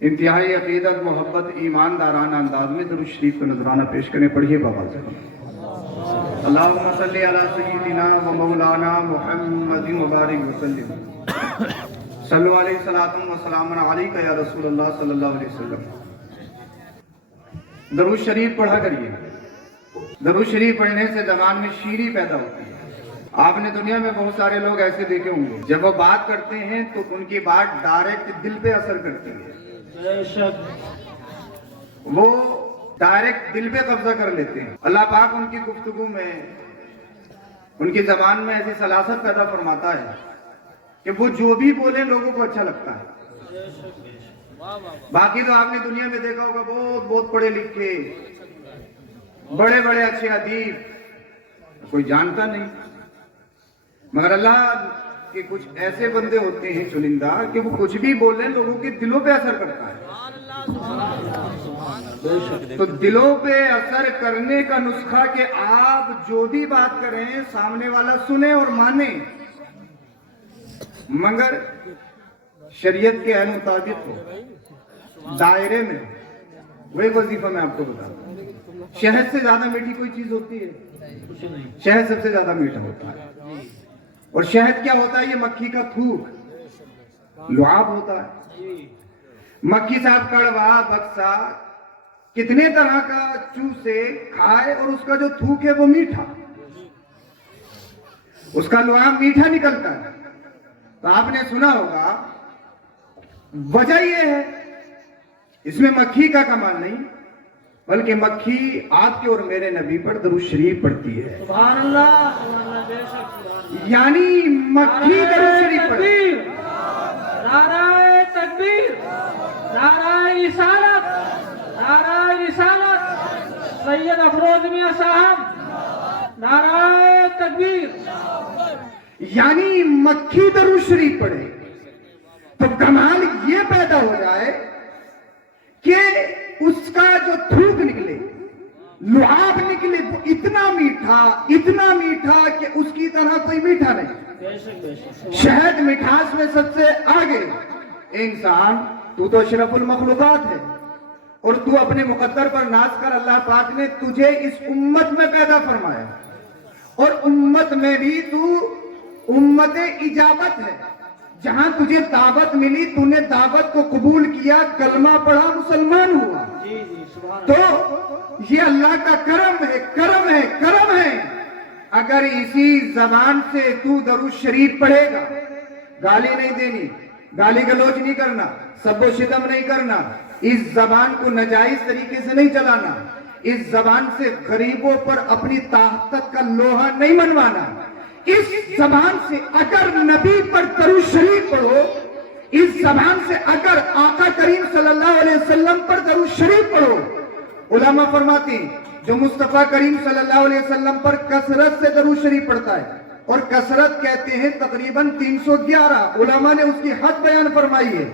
انتہائی عقیدت محبت ایماندارانہ انداز میں درود شریف کا نذرانہ پیش کریں. پڑھیے بابا سے. اللہم صلی علی سیدنا و مولانا محمد مبارک وسلم. صلو علیہ صلاۃ و سلام علیک یا رسول اللہ صلی اللہ علیہ وسلم. درود شریف پڑھا کریے. درود شریف پڑھنے سے زبان میں شیریں پیدا ہوتی ہے. آپ نے دنیا میں بہت سارے لوگ ایسے دیکھے ہوں گے جب وہ بات کرتے ہیں تو ان کی بات ڈائریکٹ دل پہ اثر کرتی ہے. وہ ڈائریکٹ دل پہ قبضہ کر لیتے ہیں. اللہ پاک ان کی گفتگو میں ان کی زبان میں ایسی سلاست پیدا فرماتا ہے کہ وہ جو بھی بولے لوگوں کو اچھا لگتا ہے. باقی تو آپ نے دنیا میں دیکھا ہوگا بہت بہت پڑھے لکھے بڑے بڑے اچھے ادیب کوئی جانتا نہیں، مگر اللہ کے کچھ ایسے بندے ہوتے ہیں چنندہ کہ وہ کچھ بھی بولیں لوگوں کے دلوں پہ اثر کرتا ہے. تو دلوں پہ اثر کرنے کا نسخہ کہ آپ جو بھی بات کریں سامنے والا سنے اور مانے، مگر شریعت کے عین مطابق ہو، دائرے میں. وہی وظیفہ میں آپ کو بتا دوں. شہد سے زیادہ میٹھی کوئی چیز ہوتی ہے؟ شہد سب سے زیادہ میٹھا ہوتا ہے. اور شہد کیا ہوتا ہے؟ یہ مکھی کا تھوک، لعاب ہوتا ہے. مکھی صاحب کڑوا بکسا کتنے طرح کا چوسے کھائے اور اس کا جو تھوک ہے وہ میٹھا، اس کا لعاب میٹھا نکلتا ہے. تو آپ نے سنا ہوگا وجہ یہ ہے، اس میں مکھی کا کمال نہیں بلکہ مکھی آپ کے اور میرے نبی پر درود شریف پڑھتی ہے. سبحان اللہ. یعنی مکھی درود شریف پڑھتی ہے. نعرہ تکبیر، نعرہ رسالت، نعرہ رسالت. سید افروز میاں صاحب، نعرہ تکبیر. یعنی مکھی درود شریف پڑھے تو کمال یہ پیدا ہو جائے کہ اس کا جو تھوک نکلے، لعاب نکلے، وہ اتنا میٹھا کہ اس کی طرح کوئی میٹھا نہیں. شہد مٹھاس میں سب سے آگے. انسان تو اشرف المخلوقات ہے اور تو اپنے مقدر پر ناز کر. اللہ پاک نے تجھے اس امت میں پیدا فرمایا اور امت میں بھی تو امت اجابت ہے. جہاں تجھے دعوت ملی تو نے دعوت کو قبول کیا، کلمہ پڑھا، مسلمان ہوا. تو یہ اللہ کا کرم ہے، کرم ہے، کرم ہے. اگر اسی زبان سے تو درود شریف پڑھے گا، گالی نہیں دینی، گالی گلوچ نہیں کرنا، سب و شتم نہیں کرنا، اس زبان کو ناجائز طریقے سے نہیں چلانا، اس زبان سے غریبوں پر اپنی طاقت کا لوہا نہیں منوانا. اس زبان سے اگر نبی پر درود شریف پڑھو، اس زبان سے اگر آقا کریم صلی اللہ علیہ وسلم پر درود شریف پڑھو. علماء فرماتے ہیں جو مصطفیٰ کریم صلی اللہ علیہ وسلم پر کثرت سے درود شریف پڑھتا ہے، اور کثرت کہتے ہیں تقریباً 311، علماء نے اس کی حد بیان فرمائی ہے.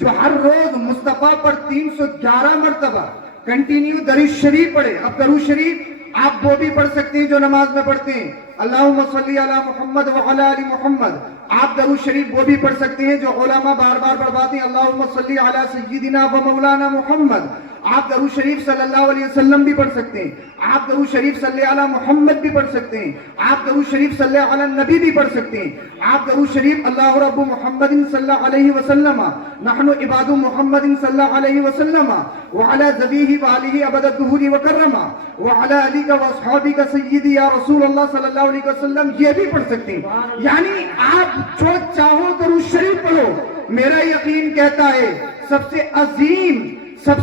جو ہر روز مصطفیٰ پر 311 مرتبہ کنٹینیو درود شریف پڑھے. اب درود شریف آپ وہ بھی پڑھ سکتے ہیں جو نماز میں پڑھتے ہیں، اللہم صلی علی محمد وعلی آل محمد. آپ درود شریف وہ بھی پڑھ سکتے ہیں جو علماء بار بار پڑھواتے ہیں، اللہم صلی علی سیدنا و مولانا محمد. آپ درود شریف صلی اللہ علیہ وسلم بھی پڑھ سکتے ہیں. آپ درود شریف صلی علی محمد بھی پڑھ سکتے ہیں. آپ درود شریف صلی علی نبی بھی پڑھ سکتے ہیں. آپ درود شریف اللہ رب محمد صلی اللہ علیہ وسلم، نحن عباد محمد صلی اللہ علیہ وسلم، وعلی ذبیہ وآلہ ابد الدہور وکرم، وعلی علیک واصحابک سیدی یا رسول اللہ صلی اللہ علیہ وسلم، یہ بھی پڑھ سکتے ہیں. یعنی آپ جو چاہو درود شریف پڑھو. میرا یقین کہتا ہے سب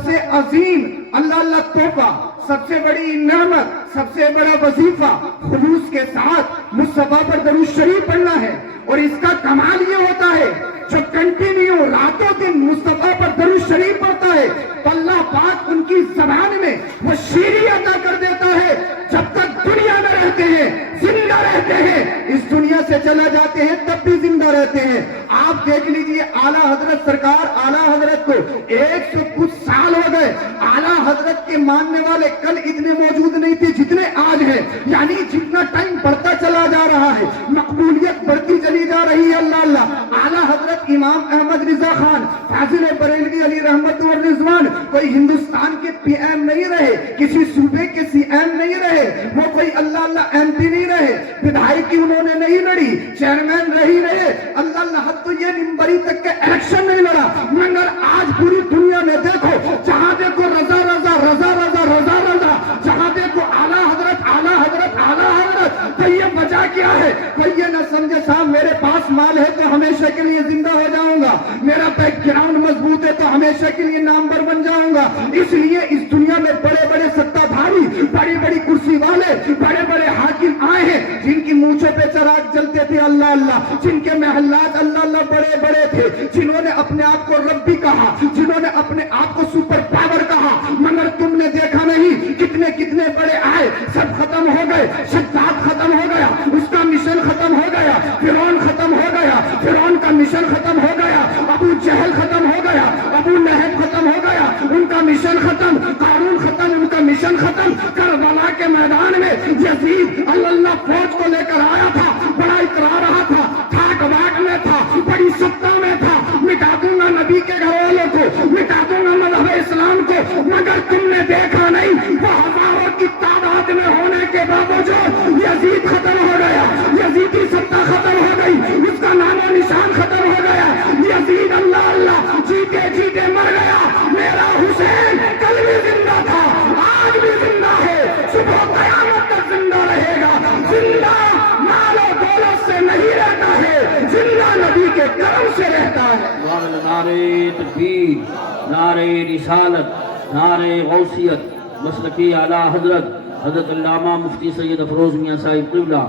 سے عظیم اللہ اللہ تحفہ، سب سے بڑی نعمت، سب سے بڑا وظیفہ خلوص کے ساتھ مصطفیٰ پر درود شریف پڑھنا ہے. اور اس کا کمال یہ ہوتا ہے جو کنٹینیو راتوں دن مصطفیٰ پر درود شریف پڑھتا ہے تو اللہ پاک ان کی زبان میں وہ شیریں عطا کر دیتا ہے. جب تک دنیا میں رہتے ہیں زندہ رہتے ہیں، اس دنیا سے چلا جاتے ہیں تب بھی زندہ رہتے ہیں. آپ دیکھ لیجئے اعلیٰ حضرت سرکار، اعلیٰ حضرت کو 100 کچھ سال ہو گئے. اعلیٰ حضرت کے ماننے والے کل اتنے موجود نہیں تھے جتنے آج ہیں. یعنی جتنا ٹائم بڑھتا چلا جا رہا ہے مقبولیت بڑھتی چلی جا رہی ہے. اللہ اللہ. اعلیٰ حضرت امام احمد رضا خان فاضل بریلوی علی رحمت و رضوان کوئی ہندوستان کے پی ایم نہیں رہے, کسی صوبے کے سی ایم نہیں رہے, وہ کوئی اللہ اللہ ایم پی نہیں رہے, ودھائکی انہوں نے نہیں لڑی, چیئرمین رہی رہے. اللہ اللہ حد تو یہ ممبری تک کے الیکشن نہیں لڑا. مگر آج پوری دنیا میں دیکھو, جہاں دیکھو رضا رضا رضا رضا رضا رضا, جہاں دیکھو اعلیٰ حضرت اعلیٰ حضرت اعلیٰ حضرت. تو یہ وجہ کیا ہے؟ کوئی یہ نہ سمجھے صاحب میرے پاس مال ہے تو ہمیشہ کے لیے زندہ ہو جاؤں گا, میرا بیک گراؤنڈ مضبوط ہے تو ہمیشہ کے لیے نامور بن جاؤں گا. اس لیے اس دنیا میں بڑے بڑے ستا دھاری, بڑی بڑی کرسی والے, بڑے بڑے حاکم آئے ہیں جن کی مونچھوں پہ چراغ جلتے تھے اللہ اللہ, جن کے محلات اللہ اللہ بڑے بڑے تھے, جنہوں نے اپنے آپ کو رب بھی کہا, جنہوں نے اپنے آپ کو سپر پاور کہا. مگر تم نے دیکھا نہیں کتنے کتنے بڑے آئے, سب ختم ہو گئے. شداد ختم ہو گیا, اس کا مشن ختم ہو گیا. فرعون ختم ہو گیا, فرعون کا مشن ختم ہو گیا. ابو جہل ختم ہو گیا, ابو لہب ختم ہو گیا, ان کا مشن ختم. قارون ختم, ان کا مشن ختم. کربلا کے میدان میں یزید اللہ فوج کو لے کر آیا تھا, بڑا اترا رہا تھا, ٹھاک باغ میں تھا, بڑی سطح میں تھا, مٹا دوں گا نبی کے گھر والوں کو, مٹا دوں گا مذہب اسلام کو. مگر تم نے دیکھا نہیں وہ ہزاروں کی تعداد میں ہونے کے باوجود یزید ختم ہو گیا, یزیدی سطح ختم ہو گئی, اس کا نام و نشان ختم ہو گیا. یزید اللہ اللہ جیتے جیتے مر گیا. میرا حسین کل بھی زندہ تھا, آج بھی زندہ ہے, صبح قیامت تک زندہ رہے گا. زندہ مال و دولت سے نہیں رہتا ہے, زندہ نبی کے کرم سے رہتا ہے. نعرے تکبیر, نعرے رسالت, نعرے غوثیت, مسلکی اعلیٰ حضرت حضرت علامہ مفتی سید افروز میاں صاحب قبلہ,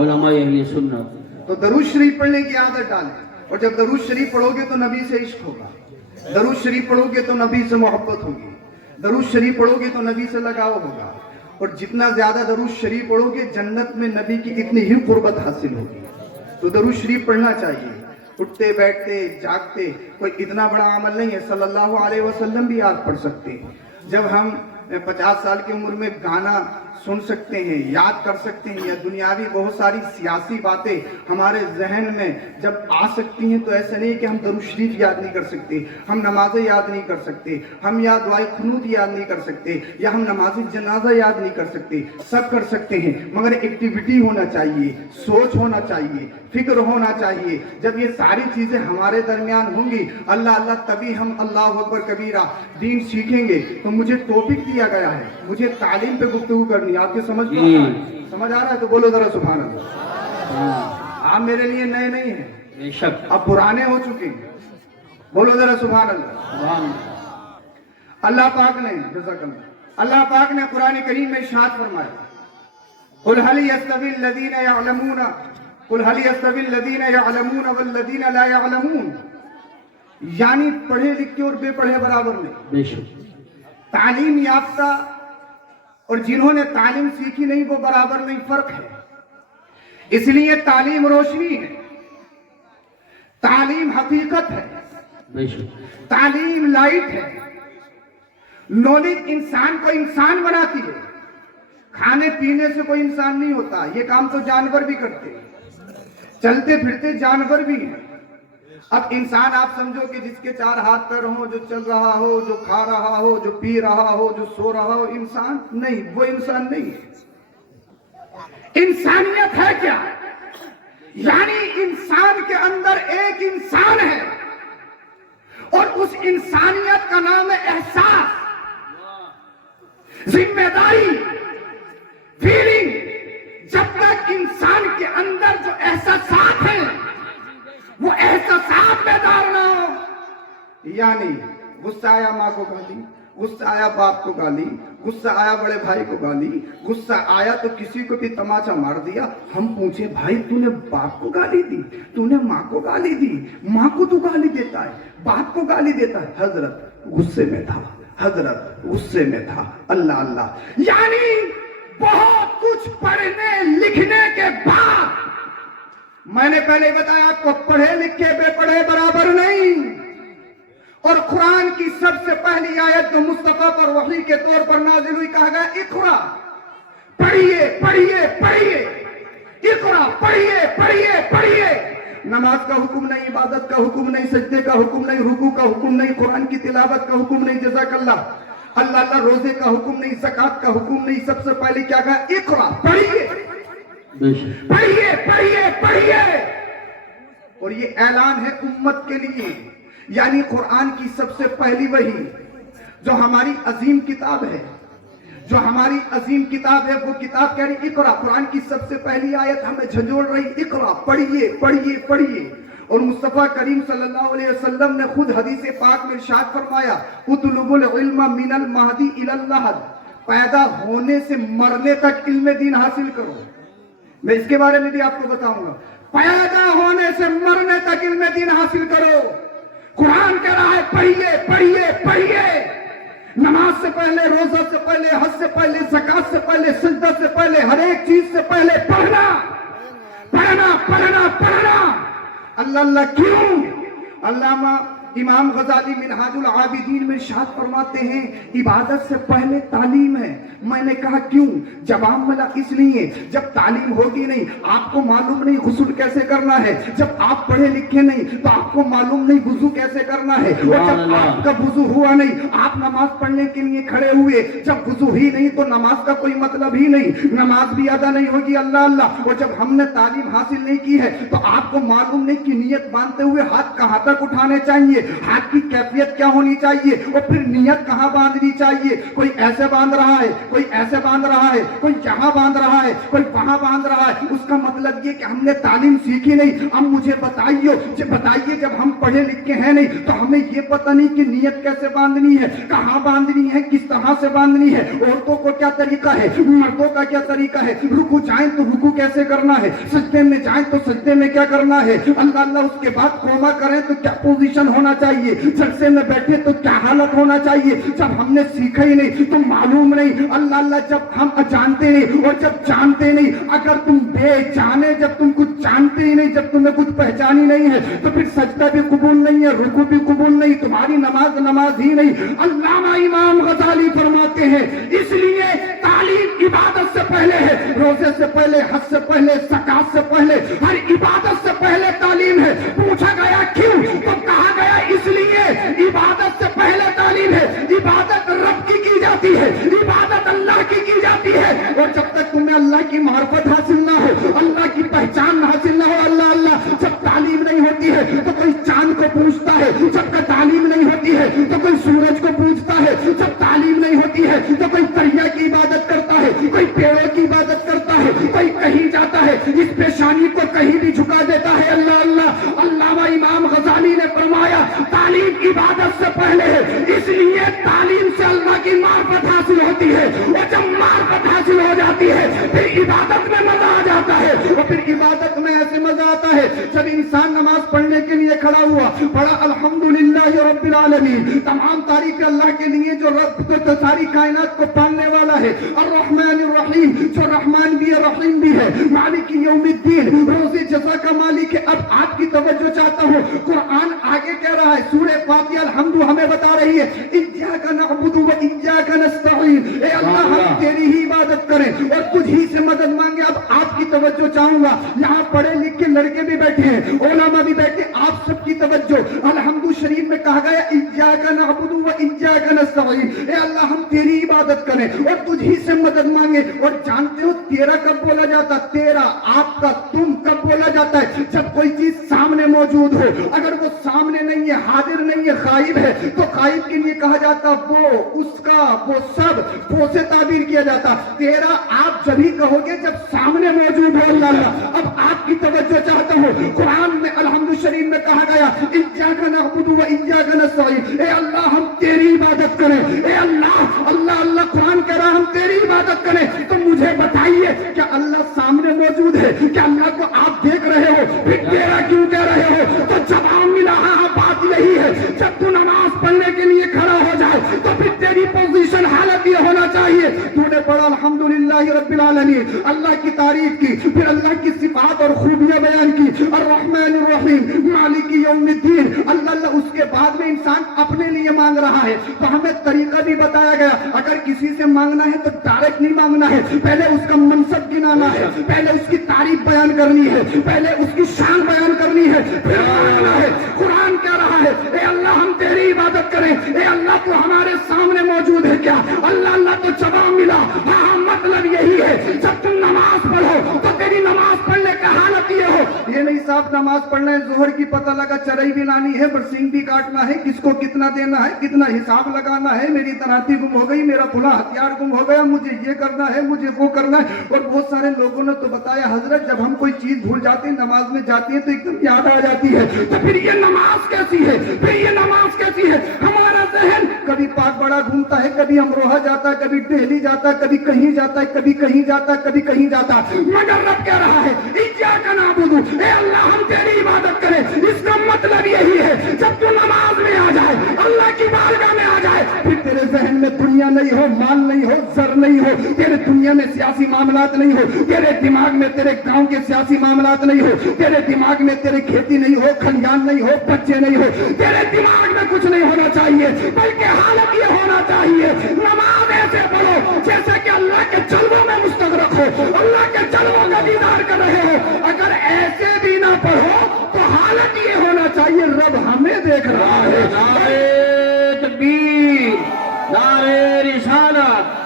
علماء اہل سنت. تو درود شریف پڑھنے کی عادت ڈالیں, اور جب درود شریف پڑھو گے تو نبی سے عشق ہوگا, درود شریف پڑھو گے تو نبی سے محبت ہوگی, درود شریف پڑھو گے تو نبی سے لگاؤ ہوگا. اور جتنا زیادہ درود شریف پڑھو گے جنت میں نبی کی اتنی ہی قربت حاصل ہوگی. تو درود شریف پڑھنا چاہیے, اٹھتے بیٹھتے جاگتے. کوئی اتنا بڑا عمل نہیں ہے, صلی اللہ علیہ وسلم بھی یاد پڑھ سکتے ہیں. جب ہم 50 سال کی عمر میں گانا سن سکتے ہیں, یاد کر سکتے ہیں, یا دنیاوی بہت ساری سیاسی باتیں ہمارے ذہن میں جب آ سکتی ہیں, تو ایسا نہیں کہ ہم درود شریف یاد نہیں کر سکتے, ہم نمازیں یاد نہیں کر سکتے, ہم یا دعائے قنوت یاد نہیں کر سکتے, یا ہم نماز جنازہ یاد نہیں کر سکتے. سب کر سکتے ہیں, مگر ایکٹیویٹی ہونا چاہیے, سوچ ہونا چاہیے, فکر ہونا چاہیے. جب یہ ساری چیزیں ہمارے درمیان ہوں گی اللہ اللہ, تبھی ہم اللہ اکبر کبیرہ دین سیکھیں گے. تو مجھے ٹاپک دیا گیا ہے, مجھے تعلیم پہ گفتگو کرنی. آپ کے سمجھ آ رہا ہے تو بولو ذرا سبحان اللہ. آپ میرے لیے نئے نہیں ہیں, بے شک اب پرانے ہو چکے ہیں. بولو ذرا سبحان اللہ. اللہ پاک نے جزاک اللہ, اللہ پاک نے قرآن کریم میں ارشاد فرمایا, قل هل يستوي الذين يعلمون قل هل يستوي الذين يعلمون والذين لا يعلمون. یعنی پڑھے لکھے اور بے پڑھے برابر نہیں. بے شک تعلیم یافتہ اور جنہوں نے تعلیم سیکھی نہیں وہ برابر نہیں, فرق ہے. اس لیے تعلیم روشنی ہے, تعلیم حقیقت ہے, بے شک تعلیم لائٹ ہے. نالج انسان کو انسان بناتی ہے, کھانے پینے سے کوئی انسان نہیں ہوتا. یہ کام تو جانور بھی کرتے ہیں, چلتے پھرتے جانور بھی ہیں. اب انسان آپ سمجھو کہ جس کے 4 ہاتھ پیر ہوں, جو چل رہا ہو, جو کھا رہا ہو, جو پی رہا ہو, جو سو رہا ہو, انسان نہیں, وہ انسان نہیں ہے. انسانیت ہے کیا؟ یعنی انسان کے اندر ایک انسان ہے, اور اس انسانیت کا نام ہے احساس, ذمہ داری, فیلنگ. جب تک انسان کے اندر جو احساسات ہیں وہ احساسات میں ڈالنا ہو, یعنی غصہ آیا ماں کو گالی, غصہ آیا باپ کو گالی, غصہ آیا بڑے بھائی کو گالی, غصہ آیا تو کسی کو بھی تماچا مار دیا. ہم پوچھے بھائی تو نے باپ کو گالی دی, تو نے ماں کو گالی دی, ماں کو تو گالی دیتا ہے, باپ کو گالی دیتا ہے. حضرت غصے میں تھا, حضرت غصے میں تھا. اللہ اللہ. یعنی بہت کچھ پڑھنے لکھنے کے بعد, میں نے پہلے بتایا آپ کو, پڑھے لکھے بے پڑھے برابر نہیں, اور قرآن کی سب سے پہلی آیت جو مصطفیٰ پر وحی کے طور پر نازل ہوئی کہا گیا اقرا، پڑھیے پڑھیے پڑھیے، اقرا پڑھیے پڑھیے پڑھیے۔ نماز کا حکم نہیں، عبادت کا حکم نہیں، سجدے کا حکم نہیں، رکوع کا حکم نہیں، قرآن کی تلاوت کا حکم نہیں، جزاک اللہ، اللہ روزے کا حکم نہیں، زکوٰۃ کا حکم نہیں، سب سے پہلے کیا کہا؟ اقرا، پڑھیے پڑھیے پڑھیے پڑھیے۔ اور یہ اعلان ہے امت کے لیے، یعنی قرآن کی سب سے پہلی وحی جو ہماری عظیم کتاب ہے، جو ہماری عظیم کتاب ہے، وہ کتاب کہہ رہی اقرا، قرآن کی سب سے پہلی آیت ہمیں جھنجھوڑ رہی اقرا، پڑھیے پڑھیے پڑھیے۔ اور مصطفیٰ کریم صلی اللہ علیہ وسلم نے خود حدیث پاک میں ارشاد فرمایا اطلبوا العلم من المہدی الی اللحد، پیدا ہونے سے مرنے تک علم دین حاصل کرو۔ میں اس کے بارے میں بھی آپ کو بتاؤں گا، پیدا ہونے سے مرنے تک علم دین حاصل کرو۔ قرآن کہہ رہا ہے پڑھیے پڑھیے پڑھیے، نماز سے پہلے، روزہ سے پہلے، حج سے پہلے، زکوٰۃ سے پہلے، سجدہ سے پہلے، ہر ایک چیز سے پہلے پڑھنا پڑھنا پڑھنا پڑھنا۔ اللہ اللہ کیوں؟ علامہ امام غزالی منہاج العابدین میں ارشاد فرماتے ہیں عبادت سے پہلے تعلیم ہے۔ میں نے کہا کیوں؟ جواب ملا اس لیے جب تعلیم ہوگی نہیں، آپ کو معلوم نہیں غسل کیسے کرنا ہے، جب آپ پڑھے لکھے نہیں تو آپ کو معلوم نہیں وضو کیسے کرنا ہے، اور جب آپ کا وضو ہوا نہیں، آپ نماز پڑھنے کے لیے کھڑے ہوئے، جب وضو ہی نہیں تو نماز کا کوئی مطلب ہی نہیں، نماز بھی ادا نہیں ہوگی۔ اللہ اللہ۔ اور جب ہم نے تعلیم حاصل نہیں کی ہے تو آپ کو معلوم نہیں کہ نیت باندھتے ہوئے ہاتھ کہاں تک اٹھانے چاہیے، ہاتھ کی کیفیت کیا ہونی چاہیے، اور پھر نیت کہاں باندھنی چاہیے۔ کوئی ایسے باندھ رہا ہے، کوئی ایسے باندھ رہا ہے، کوئی یہاں باندھ رہا ہے، کوئی وہاں باندھ رہا ہے۔ اس کا مطلب یہ کہ ہم نے تعلیم سیکھی نہیں۔ اب مجھے بتائیے جب ہم پڑھے لکھے ہیں نہیں تو ہمیں یہ پتہ نہیں کہ نیت کیسے باندھنی ہے، کہاں باندھنی ہے، کس طرح سے باندھنی ہے، عورتوں کو کیا طریقہ ہے، مردوں کا کیا طریقہ ہے، رکوع جائیں تو رکوع کیسے کرنا ہے، سجدے میں جائیں تو سجدے میں کیا کرنا ہے، اللہ اللہ۔ اس کے بعد قوما کریں تو کیا پوزیشن ہونا چاہیے، جلسے میں بیٹھے تو کیا حالت ہونا چاہیے۔ جب ہم نے سیکھا ہی نہیں تو معلوم نہیں، اللہ اللہ۔ جب ہم جانتے نہیں اور جب جانتے نہیں، اگر تم بے جانے، جب تم کچھ جانتے ہی نہیں، جب تمہیں کچھ پہچانی نہیں ہے تو پھر سجدہ بھی قبول نہیں ہے، رکوع بھی قبول نہیں، تمہاری نماز ہی نہیں۔ علامہ امام غزالی فرماتے ہیں اس لیے تعلیم عبادت سے پہلے ہے، روزے سے پہلے، حج سے پہلے، زکوٰۃ سے پہلے، ہر عبادت سے پہلے تعلیم ہے۔ پوچھا گیا کیوں؟ تو کہا گیا اس لیے عبادت سے پہلے تعلیم ہے۔ عبادت رب کی جاتی ہے، عبادت اللہ کی جاتی ہے، اور جب تک تمہیں اللہ کی معرفت حاصل نہ ہو، اللہ کی پہچان حاصل نہ ہو، اللہ اللہ، جب تعلیم نہیں ہوتی ہے تو کوئی چاند کو پوچھتا ہے، جب تک تعلیم نہیں ہوتی ہے تو کوئی سورج کو پوچھتا ہے، جب تعلیم نہیں ہوتی ہے تو کوئی دریا کی عبادت کرتا ہے، کوئی پیڑوں کی عبادت کرتا ہے، کوئی کہیں جاتا ہے، اس پیشانی کو کہیں بھی جھکا دیتا ہے، اللہ اللہ۔ علامہ امام غزالی نے فرمایا تعلیم عبادت سے پہلے ہے، اس لیے تعلیم سے اللہ کی معرفت حاصل ہوتی ہے، اور جب معرفت حاصل ہو جاتی ہے پھر عبادت میں مزہ آ جاتا ہے۔ اور پھر عبادت میں ایسے مزہ آتا ہے جب انسان نماز پڑھنے کے لیے کھڑا ہوا، پڑھا الحمدللہ رب العالمین، تمام تعریف اللہ کے لیے جو رب کو ساری کائنات کو پالنے والا ہے، الرحمن الرحیم، جو رحمان بھی ہے رحیم بھی ہے، مالک یوم الدین، روز جزا کا مالک ہے۔ اب آپ کی توجہ چاہتا ہوں، قرآن آگے کہہ رہا ہے، سورہ فاتحہ الحمد ہمیں بتا رہی ہے ایاک نعبد و ایاک نستعین، اے اللہ ہم تیری ہی عبادت کریں اور تجھ ہی سے مدد مانگے۔ اب آپ کی توجہ چاہوں گا، یہاں پڑھے لکھے لڑکے بھی بیٹھے ہیں، علماء بھی بیٹھے، آپ سب کی توجہ۔ الحمد شریف میں کہا گیا ایاک نعبد و ایاک نستعین، اے اللہ ہم تیری عبادت کریں اور تجھ ہی سے مدد مانگے۔ اور جانتے ہو تیرا کب بولا جاتا؟ تیرا، آپ کا، تم کب بولا جاتا ہے؟ جب کوئی چیز سامنے موجود ہو۔ اگر وہ سامنے نہیں ہے، حاضر نہیں ہے، غائب ہے، تو غائب کے لیے کہا جاتا وہ، اس کا، وہ سب، وہ سے تعبیر کیا جاتا۔ تیرا آپ جبھی کہو گے جب سامنے موجود ہو، اللہ اللہ۔ اب آپ کی توجہ چاہتا ہوں، قرآن میں الحمد شریف میں کہا گیا ایاک نعبد و ایاک نستعین، اے اللہ ہم تیری عبادت کریں، اے اللہ اللہ اللہ۔ قرآن کہہ رہا ہم تیری عبادت کریں، تو مجھے بتائیے کیا اللہ سامنے موجود ہے؟ کیا اللہ کو آپ دیکھ رہے ہو؟ پھر تیرا کیوں کہہ رہے ہو؟ تو جواب ملا ہاں بات یہی ہے، جب تو نماز پڑھنے کے لیے کھڑا ہو جائے تو پھر تیری پوزیشن حالت یہ ہونا چاہیے، تو نے پڑھا الحمدللہ رب العالمین، اللہ کی تعریف کی، پھر اللہ کی صفات اور خوبیاں بیان کی، الرحمن الرحیم مالک یوم الدین، اللہ اس کے بعد میں انسان اپنے لیے مانگ رہا ہے تو ہمیں طریقہ بھی بتایا گیا، اگر کسی سے مانگنا ہے تو ڈائریکٹ نہیں مانگنا ہے، پہلے اس کا منصب گنانا ہے، پہلے اس کی تعریف بیان کرنی ہے، پہلے اس کی شان بیان کرنی ہے، پھر مانگنا ہے۔ قرآن کہہ رہا ہے اے اللہ ہم تیری عبادت کریں، اے اللہ تو ہمارے سامنے موجود ہے کیا؟ اللہ تو جواب ملا، ہاں مطلب یہی ہے جب تم نماز پڑھو تو تیری نماز پڑھنے کا حالت یہ ہو، یہ نہیں صاحب نماز پڑھنا ہے ظہر کی پتہ لگا چرئی بھی لانی ہے، برسنگ بھی کاٹنا ہے، کس کو کتنا دینا ہے، کتنا حساب لگانا ہے، میری تناتی گم ہو گئی، میرا فلاں ہتھیار گم ہو گیا، مجھے یہ کرنا ہے، مجھے وہ کرنا ہے۔ اور بہت سارے لوگوں نے تو بتایا حضرت جب ہم کوئی چیز بھول جاتے ہیں نماز میں جاتے ہیں تو ایک دم یاد آ جاتی ہے، تو پھر یہ نماز کیسی ہے، پھر یہ نماز کیسی ہے؟ ہمارا ذہن کبھی پاک بڑا گھومتا ہے، کبھی امروہہ جاتا ہے، کبھی دہلی جاتا ہے، کبھی کہیں جاتا ہے، کبھی کہیں جاتا ہے، کبھی کہیں جاتا ہے، مگر رب کہہ رہا ہے ایاک نعبد، اے اللہ ہم تیری عبادت کریں۔ اس کا مطلب یہی ہے جب تو نماز میں آ جائے، اللہ کی بارگاہ میں آ جائے، پھر تیرے ذہن میں دنیا نہیں ہو، مال نہیں ہو، زر نہیں ہو، تیرے دنیا میں سیاسی معاملات نہیں ہو، تیرے دماغ میں تیرے گاؤں کے سیاسی معاملات نہیں ہو، تیرے دماغ میں تیرے کھیتی نہیں ہو، کھلیان نہیں ہو، بچے نہیں ہو، تیرے دماغ میں کچھ نہیں ہونا چاہیے، بلکہ حالت یہ ہونا چاہیے نماز ایسے پڑھو جیسے کہ اللہ کے جلووں میں مستغرق ہو، اللہ کے جلووں کا دیدار کر رہے ہو۔ اگر ایسے بھی نہ پڑھو تو حالت یہ ہونا چاہیے رب ہمیں دیکھ رہا ہے۔ نعرہ تکبیر، نعرہ رسالت،